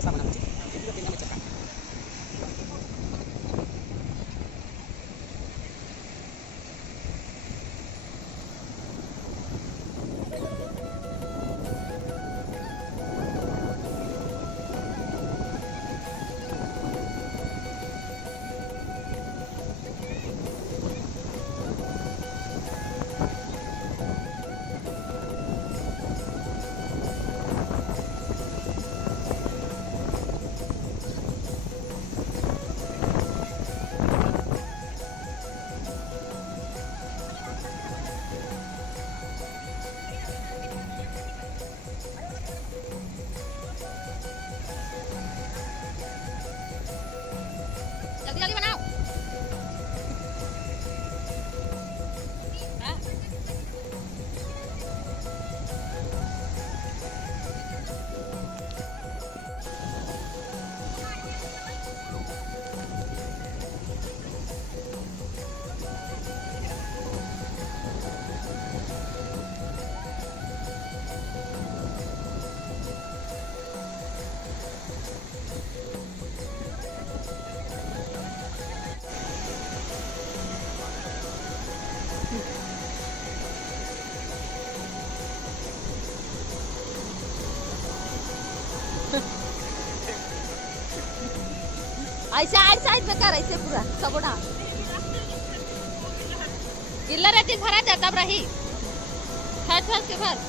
कसा बना मुझे पूरा तेल में चटका। जल्दी जल्दी बनाओ। ऐसे साइड में कर ऐसे पूरा सबोना गिल्ला रहती भरा जाता रही ठस के भर।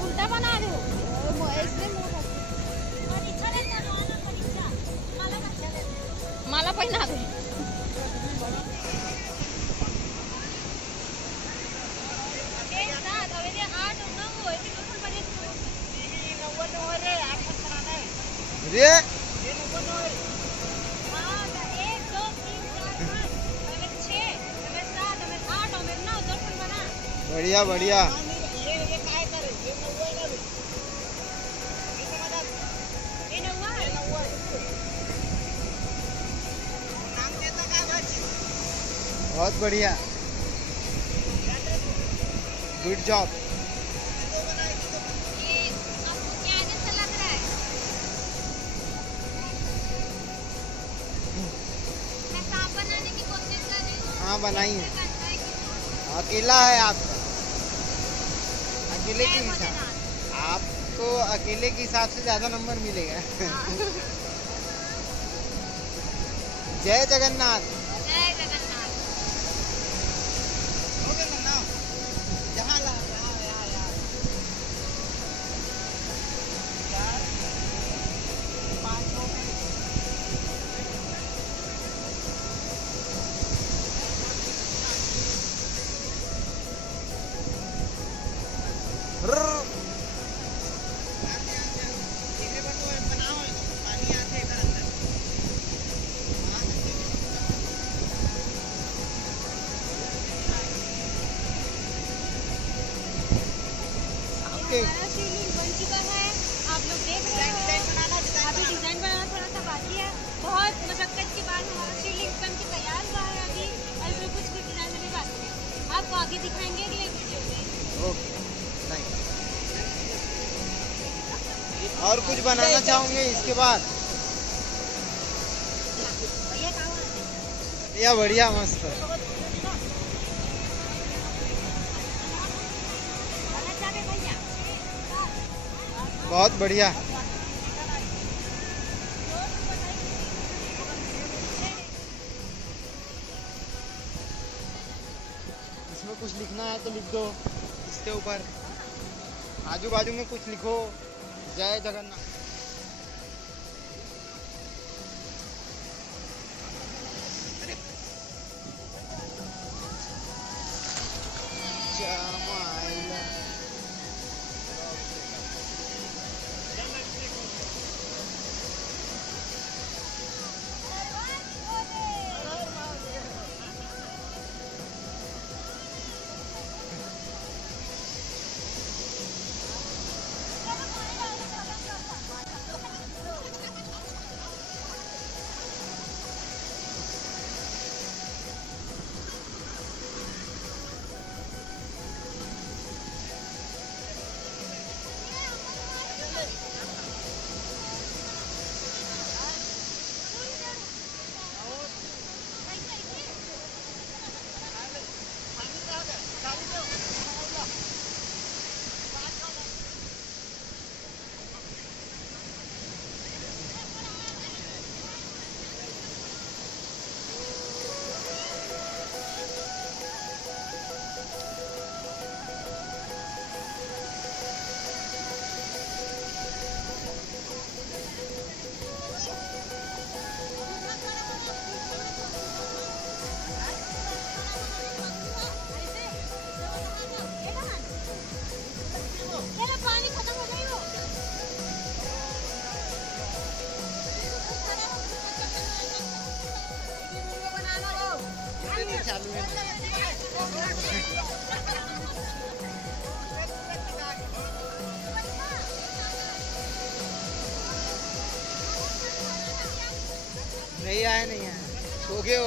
उल्टा बना दो माला पहना दे। बढ़िया बढ़िया। बहुत बढ़िया, गुड जॉब। हाँ बनाइए। अकेला है आपका, अकेले के हिसाब आपको अकेले के हिसाब से ज्यादा नंबर मिलेगा। जय जगन्नाथ। जय जगन्नाथ। हमारा शिवलिंग बन चुका है, आप लोग देख रहे हो। अभी डिजाइन बनाना थोड़ा सा बाकी है, बहुत मशक्कत के बाद हमारा शिवलिंग बन के तैयार हुआ है अभी, और इसमें कुछ डिजाइन अभी बाकी है, आपको आगे दिखाएंगे अगले वीडियो में। और कुछ बनाना चाहोगे इसके बाद? या बढ़िया मस्त, बहुत बढ़िया। कुछ लिखना है तो लिख दो इसके ऊपर। आजू बाजू में कुछ लिखो, जय जगन्नाथ। चालू है। नहीं आया, नहीं आया, सो गए हो।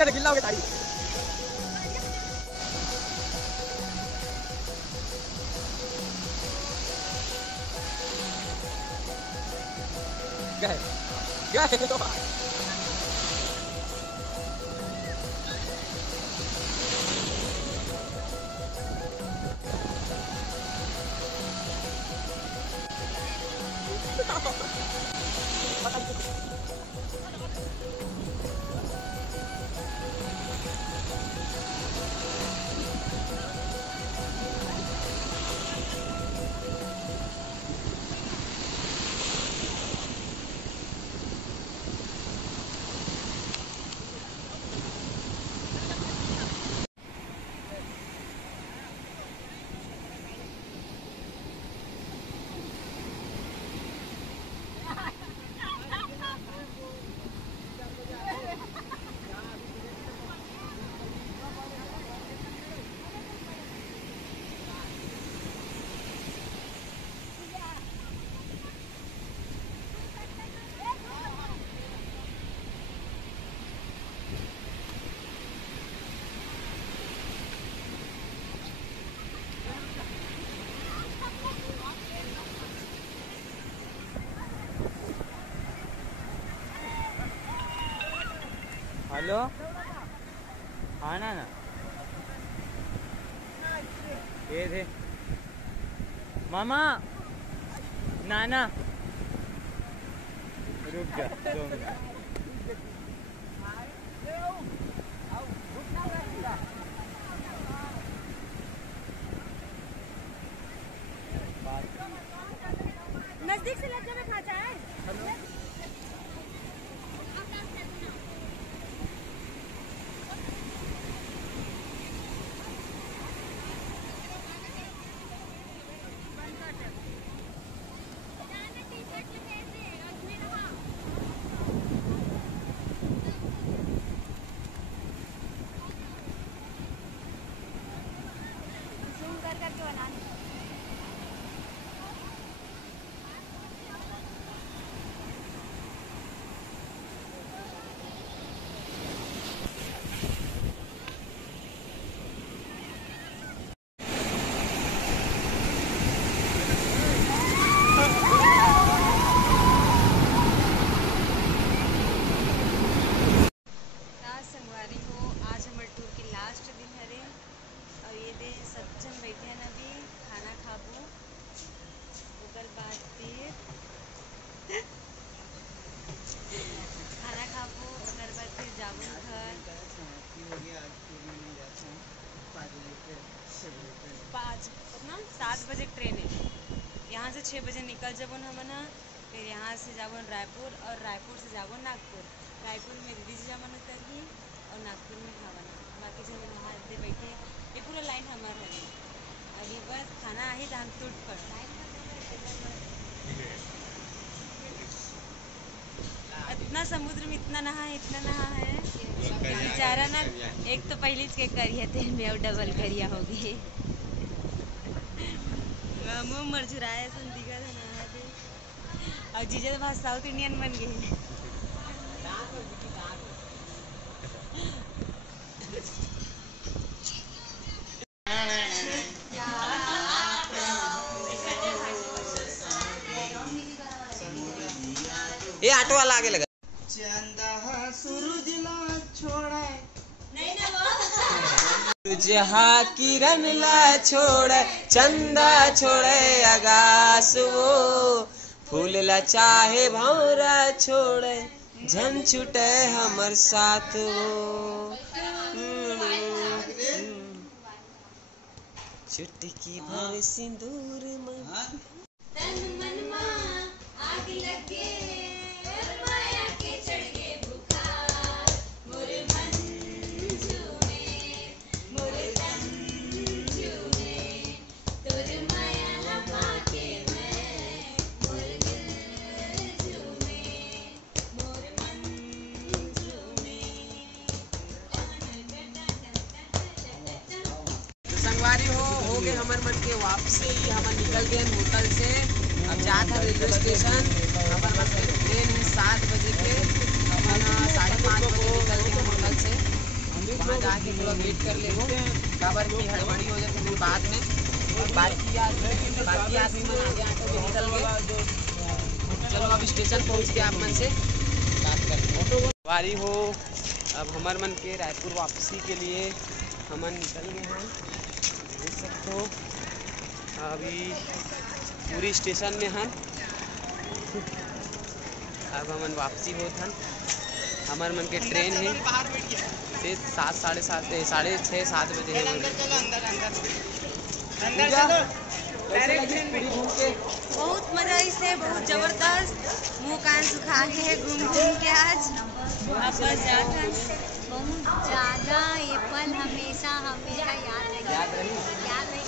ये गिल्ला हो गया तारी। क्या है? क्या है? हेलो, हाँ ना। ये थे मामा नाना रुक जा 2 मिनट नजदीक से लग में खा जाए। करके बनाना संगवारी हो। आज हमारे टूर के लास्ट दिन हरे और ये दे सब जन बैठे हैं अभी खाना खाबो ओकर बाद फिर खाना खाबो ओकर बाद फिर जाबो घर। हो गया आज टूर में नहीं जाते हैं 7 बजे ट्रेन है। यहाँ से 6 बजे निकल जाबो हम ना। फिर यहाँ से जाबो रायपुर और रायपुर से जाबो नागपुर। रायपुर में दीदी से जाना करगी और नागपुर में खावाना। बाकी जब वहाँ दे बैठे ये पूरा लाइन हमारा है। अभी बस खाना आई तो हम टूट पड़ इतना समुद्र में इतना नहा है बेचारा ना। एक तो पहले के करिया थे मैं और डबल करिया हो गई मुँह मरझुराया संदिगा था नहा थे। और जीजा तो बहुत साउथ इंडियन बन गई। ये ऑटो वाला आगे लगा। चंदा सूरज ला छोड़ा जहाँ किरण ला छोड़ चंदा छोड़े आकाश वो फूल ला चाहे भौरा छोड़े झन छूटे हमर साथ वो चुटकी भर सिंदूर में तन मन मां आग लगे माया के चढ़ के बुखार मोरे मन झूमे मोरे तन झूमे तोर माया लपा के मैं मोर दिल झूमे मोर मन झूमे। संगवारी हो गए हमारे मन के वापसी। हम निकल गए होटल से। अब जाता रेलवे स्टेशन। हमारे मन के ट्रेन है 7 बजे के। अपन 5:30 बजे निकल गए होटल से। वहाँ जाके थोड़ा वेट कर ले खबर की हड़बड़ी हो जाती है बाद में। बाकी आदमी मन आगे ऑटो में निकल गए। चलो अब स्टेशन पहुँच के आप मन से बात करते हैं। वारी हो अब हमारे मन के रायपुर वापसी के लिए हम निकल गए हैं। देख सकते हो अभी पूरी स्टेशन में हैं। अब हम वापसी होत हन। हमारे मन के ट्रेन है 7 साढ़े 6-7 बजे है। बहुत मजा इसे बहुत जबरदस्त मुँह कान सुखा के घूम के आज अब बस जाता बहुत ज़्यादा ये पल हमेशा याद रहेगा।